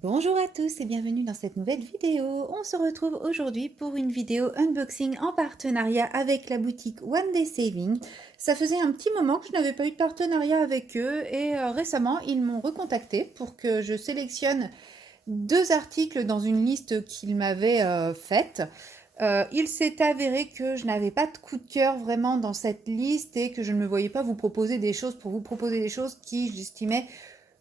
Bonjour à tous et bienvenue dans cette nouvelle vidéo. On se retrouve aujourd'hui pour une vidéo unboxing en partenariat avec la boutique One Day Saving. Ça faisait un petit moment que je n'avais pas eu de partenariat avec eux et récemment ils m'ont recontacté pour que je sélectionne deux articles dans une liste qu'ils m'avaient faite. Il s'est avéré que je n'avais pas de coup de cœur vraiment dans cette liste et que je ne me voyais pas vous proposer des choses pour vous proposer des choses qui, j'estimais,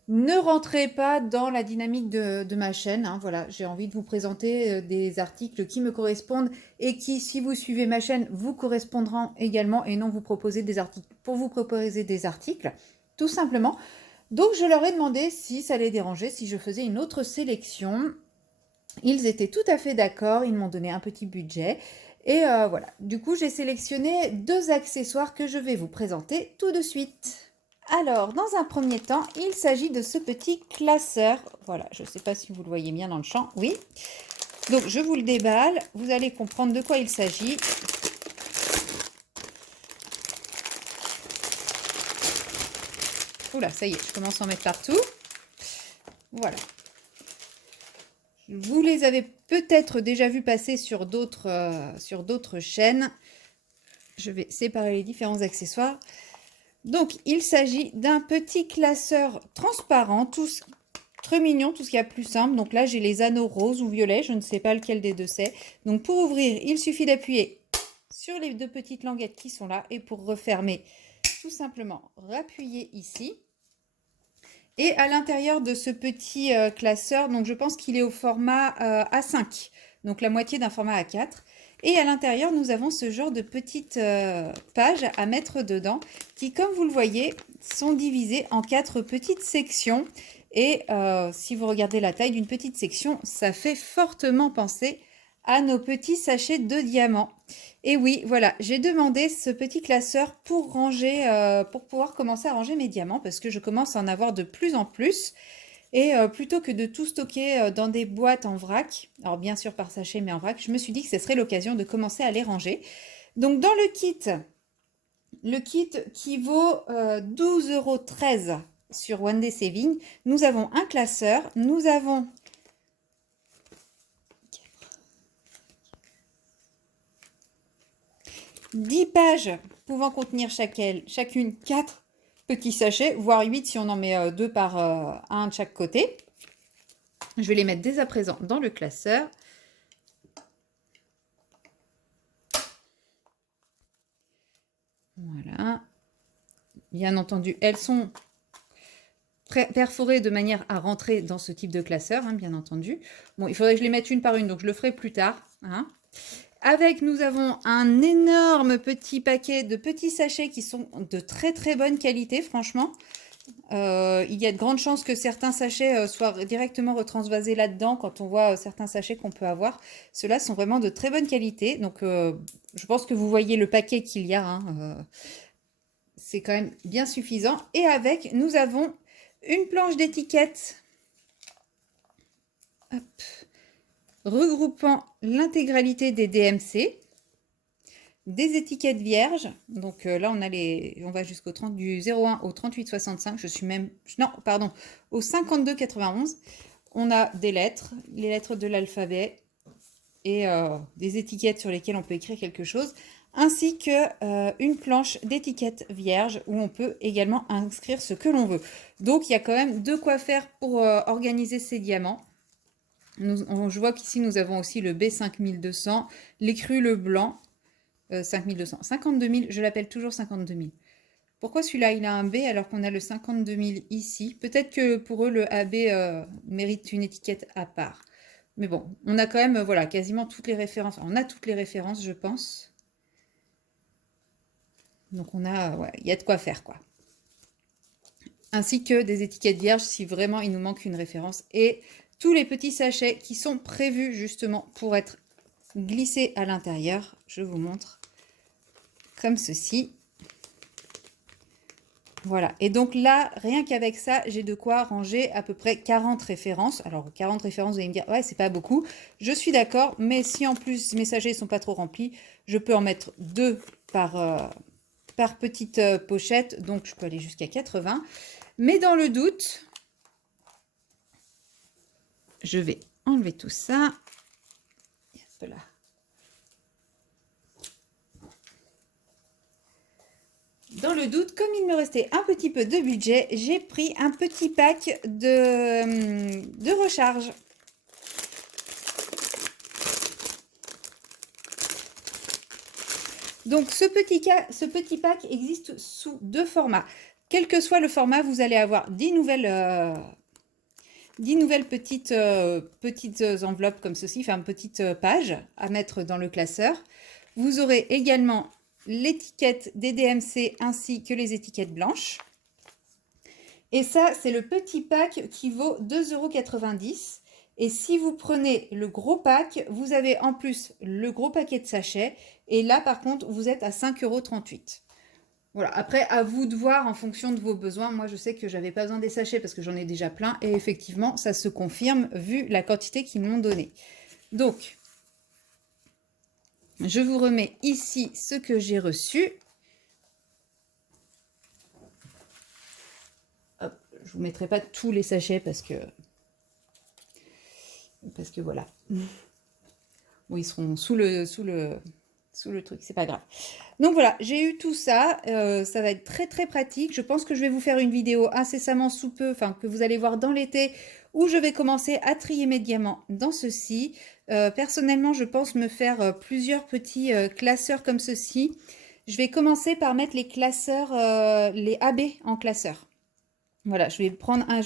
ne rentrez pas dans la dynamique de ma chaîne. Hein, voilà, j'ai envie de vous présenter des articles qui me correspondent et qui, si vous suivez ma chaîne, vous correspondront également et non vous proposer des articles pour vous proposer des articles, tout simplement. Donc je leur ai demandé si ça les dérangeait, si je faisais une autre sélection. Ils étaient tout à fait d'accord, ils m'ont donné un petit budget. Et voilà, du coup j'ai sélectionné deux accessoires que je vais vous présenter tout de suite. Alors, dans un premier temps, il s'agit de ce petit classeur. Voilà, je ne sais pas si vous le voyez bien dans le champ. Oui. Donc, je vous le déballe. Vous allez comprendre de quoi il s'agit. Oula, ça y est, je commence à en mettre partout. Voilà. Vous les avez peut-être déjà vus passer sur d'autres chaînes. Je vais séparer les différents accessoires. Donc, il s'agit d'un petit classeur transparent, très mignon, tout ce qu'il y a plus simple. Donc là, j'ai les anneaux roses ou violets, je ne sais pas lequel des deux c'est. Donc pour ouvrir, il suffit d'appuyer sur les deux petites languettes qui sont là. Et pour refermer, tout simplement, rappuyer ici. Et à l'intérieur de ce petit classeur, donc je pense qu'il est au format A5, donc la moitié d'un format A4. Et à l'intérieur, nous avons ce genre de petites pages à mettre dedans qui, comme vous le voyez, sont divisées en 4 petites sections. Et si vous regardez la taille d'une petite section, ça fait fortement penser à nos petits sachets de diamants. Et oui, voilà, j'ai demandé ce petit classeur pour ranger, pour pouvoir commencer à ranger mes diamants parce que je commence à en avoir de plus en plus. Et plutôt que de tout stocker dans des boîtes en vrac, alors bien sûr par sachet mais en vrac, je me suis dit que ce serait l'occasion de commencer à les ranger. Donc dans le kit qui vaut 12,13 € sur One Day Saving, nous avons un classeur, nous avons 10 pages pouvant contenir chacune 4 petits sachets, voire 8 si on en met 2 par un de chaque côté. Je vais les mettre dès à présent dans le classeur. Voilà. Bien entendu, elles sont perforées de manière à rentrer dans ce type de classeur, hein, bien entendu. Bon, il faudrait que je les mette une par une, donc je le ferai plus tard. Hein. Avec, nous avons un énorme petit paquet de petits sachets qui sont de très très bonne qualité, franchement. Il y a de grandes chances que certains sachets soient directement retransvasés là-dedans quand on voit certains sachets qu'on peut avoir. Ceux-là sont vraiment de très bonne qualité. Donc, je pense que vous voyez le paquet qu'il y a. Hein, c'est quand même bien suffisant. Et avec, nous avons une planche d'étiquettes regroupant l'intégralité des DMC, des étiquettes vierges. Donc là, on va jusqu'au 30, du 01 au 38,65. Je suis même, non, pardon, au 52,91. On a des lettres, les lettres de l'alphabet et des étiquettes sur lesquelles on peut écrire quelque chose, ainsi que une planche d'étiquettes vierges où on peut également inscrire ce que l'on veut. Donc il y a quand même de quoi faire pour organiser ces diamants. Je vois qu'ici nous avons aussi le B5200, l'écru le blanc, 5200, 52 000, je l'appelle toujours 52 000. Pourquoi celui-là il a un B alors qu'on a le 52 000 ici? Peut-être que pour eux le AB mérite une étiquette à part. Mais bon, on a quand même, voilà, quasiment toutes les références. On a toutes les références, je pense. Donc on a, ouais, il y a de quoi faire, quoi. Ainsi que des étiquettes vierges si vraiment il nous manque une référence. Et tous les petits sachets qui sont prévus justement pour être glissés à l'intérieur. Je vous montre comme ceci. Voilà, et donc là, rien qu'avec ça, j'ai de quoi ranger à peu près 40 références. Alors, 40 références, vous allez me dire, ouais, c'est pas beaucoup. Je suis d'accord, mais si en plus mes sachets ne sont pas trop remplis, je peux en mettre 2 par petite pochette, donc je peux aller jusqu'à 80. Mais dans le doute, je vais enlever tout ça. Hop là. Dans le doute, comme il me restait un petit peu de budget, j'ai pris un petit pack de recharge. Donc ce petit pack existe sous 2 formats. Quel que soit le format, vous allez avoir 10 nouvelles petites enveloppes comme ceci, enfin petites pages à mettre dans le classeur. Vous aurez également l'étiquette des DMC ainsi que les étiquettes blanches. Et ça, c'est le petit pack qui vaut 2,90 €. Et si vous prenez le gros pack, vous avez en plus le gros paquet de sachets. Et là, par contre, vous êtes à 5,38 €. Voilà, après, à vous de voir en fonction de vos besoins. Moi, je sais que j'avais pas besoin des sachets parce que j'en ai déjà plein. Et effectivement, ça se confirme vu la quantité qu'ils m'ont donnée. Donc, je vous remets ici ce que j'ai reçu. Hop, je vous mettrai pas tous les sachets parce que voilà. Bon, ils seront sous le truc, c'est pas grave. Donc voilà, j'ai eu tout ça. Ça va être très très pratique. Je pense que je vais vous faire une vidéo incessamment sous peu, enfin que vous allez voir dans l'été, où je vais commencer à trier mes diamants dans ceci. Personnellement, je pense me faire plusieurs petits classeurs comme ceci. Je vais commencer par mettre les classeurs, les AB en classeur. Voilà, je vais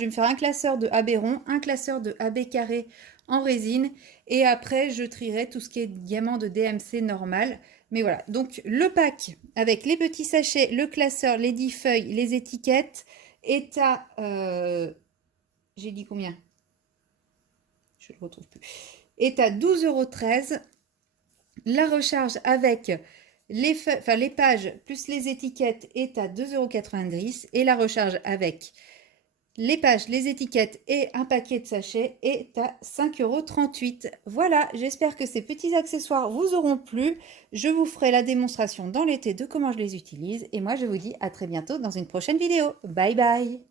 me faire un classeur de AB rond, un classeur de AB carré en résine, et après je trierai tout ce qui est diamant de DMC normal. Mais voilà, donc le pack avec les petits sachets, le classeur, les 10 feuilles, les étiquettes est à... j'ai dit combien? Je ne le retrouve plus. Est à 12,13 €. La recharge avec les pages plus les étiquettes est à 2,90 € et la recharge avec les pages, les étiquettes et un paquet de sachets est à 5,38 €. Voilà, j'espère que ces petits accessoires vous auront plu. Je vous ferai la démonstration dans l'été de comment je les utilise. Et moi, je vous dis à très bientôt dans une prochaine vidéo. Bye bye!